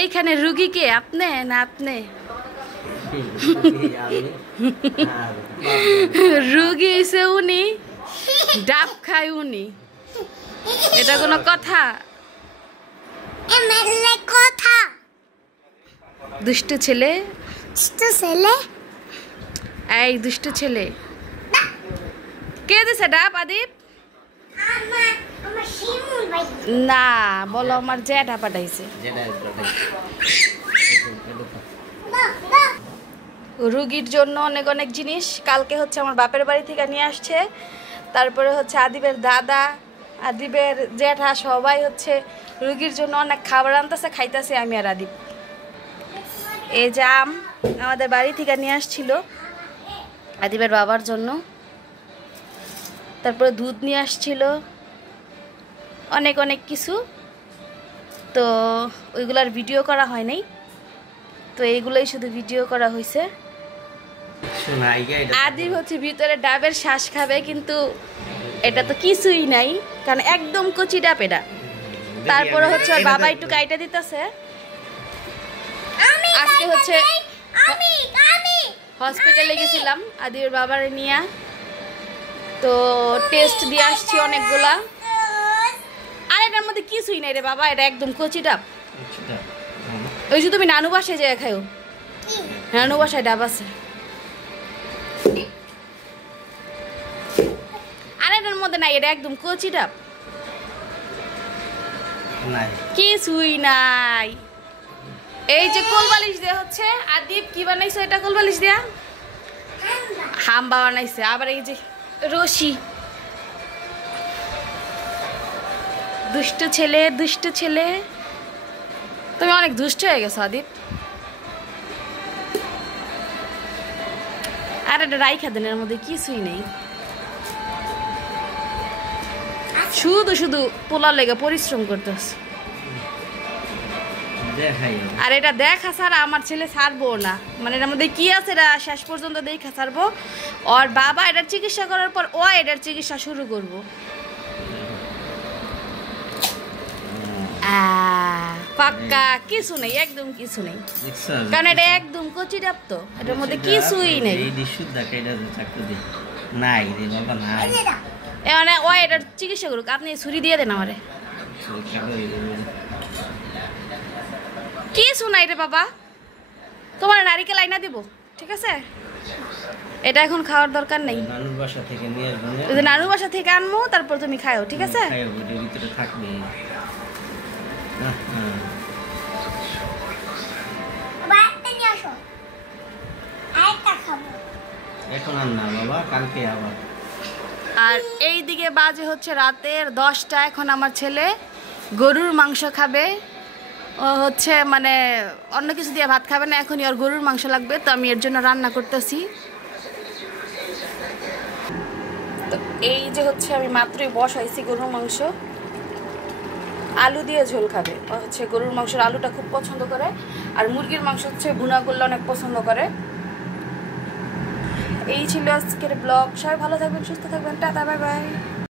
এইখানে রুগী কে আপনি না আপনি? রুগী হইছে উনি, ডাব খায় উনি। এটা কোনো কথা? কথা দুষ্ট ছেলে, ছেলে এই দুষ্ট ছেলে। কে দিছে ডাব আদিপ? না বলো, আমার জ্যাঠা পাঠাইছে। রুগীর জন্য অনেক অনেক জিনিস কালকে হচ্ছে আমার বাপের বাড়ি থেকে নিয়ে আসছে। তারপরে হচ্ছে আদিবের দাদা, আদিবের জ্যাঠা সবাই হচ্ছে রুগীর জন্য অনেক খাবার আনতেছে, খাইতেছে আমি আর আদিব। এই যে আম আমাদের বাড়ি থেকে নিয়ে আসছিল আদিবের বাবার জন্য। তারপরে দুধ নিয়ে আসছিল, অনেক অনেক কিছু। তো ওইগুলার ভিডিও করা হয় নাই, তো এইগুলোই শুধু ভিডিও করা হয়েছে। আদিব হচ্ছে ভিতরে ডাবের শ্বাস খাবে, কিন্তু এটা তো কিছুই নাই, কারণ একদম কচি ডাব এটা। তারপরে হচ্ছে ওর বাবা একটু কাইটা দিতেছে। আজকে হচ্ছে হসপিটালে গেছিলাম আদিবের বাবারে নিয়ে, তো টেস্ট দিয়ে আসছি অনেকগুলা। আর এটার মধ্যে কিছুই নাই রে বাবা, এটা একদম কচি ডাব। ওই যে তুমি নানু বাসায় যায় খাও, নানু বাসায় ডাব আছে। আর এটার মধ্যে নাই, এটা একদম কচি ডাব, কিছুই নাই। এই যে কোলবালিশ দেয়া হচ্ছে, আদিব কি বানাইছো এটা? কোলবালিশ দেয়া হাম্বা বানাইছে। আবার এই যে রশি, দুষ্ট ছেলে, দুষ্ট ছেলে। তুমি অনেক দুষ্ট হয়ে গেছো আদিব। আর এটা রাইখা দেন, এর মধ্যে কিছুই নেই, শুধু শুধু পোলার লেগে পরিশ্রম করতেছ। আর এটা দেখা ছাড়া আমার ছেলে ছাড়বো না, মানে এটার মধ্যে কি আছে এটা শেষ পর্যন্ত দেখা ছাড়বো। ওর বাবা এটার চিকিৎসা করার পর ও এটার চিকিৎসা শুরু করবো। পাক্কা কিছু নেই, একদম কিছু নেই, কারণ এটা একদম কচি ডাব, তো এটার মধ্যে কিছুই নেই। মানে ও এটার চিকিৎসা করুক, আপনি ছুরি দিয়ে দেন আমারে। কিছু নাই রে বাবা, তোমার নারিকেল আইনা দিব, ঠিক আছে? এটা এখন খাওয়ার দরকার নেই, নানুর বাসা থেকে আনবো, তারপর তুমি খাও, ঠিক আছে? আর এই দিকে বাজে হচ্ছে রাতের 10টা। এখন আমার ছেলে গরুর মাংস খাবে। ও হচ্ছে মানে অন্য কিছু দিয়ে ভাত খাবে না, এখনই ওর গরুর মাংস লাগবে, তো আমি এর জন্য রান্না করতেছি। তো এই যে হচ্ছে আমি মাত্রই বসাইছি গরুর মাংস, আলু দিয়ে ঝোল খাবে। ও হচ্ছে গরুর মাংসের আলুটা খুব পছন্দ করে, আর মুরগির মাংস হচ্ছে ভুনা করলে অনেক পছন্দ করে। এই ছিল আজকের ব্লগ। সবাই ভালো থাকবেন, সুস্থ থাকবেন, টাটা, বাই বাই।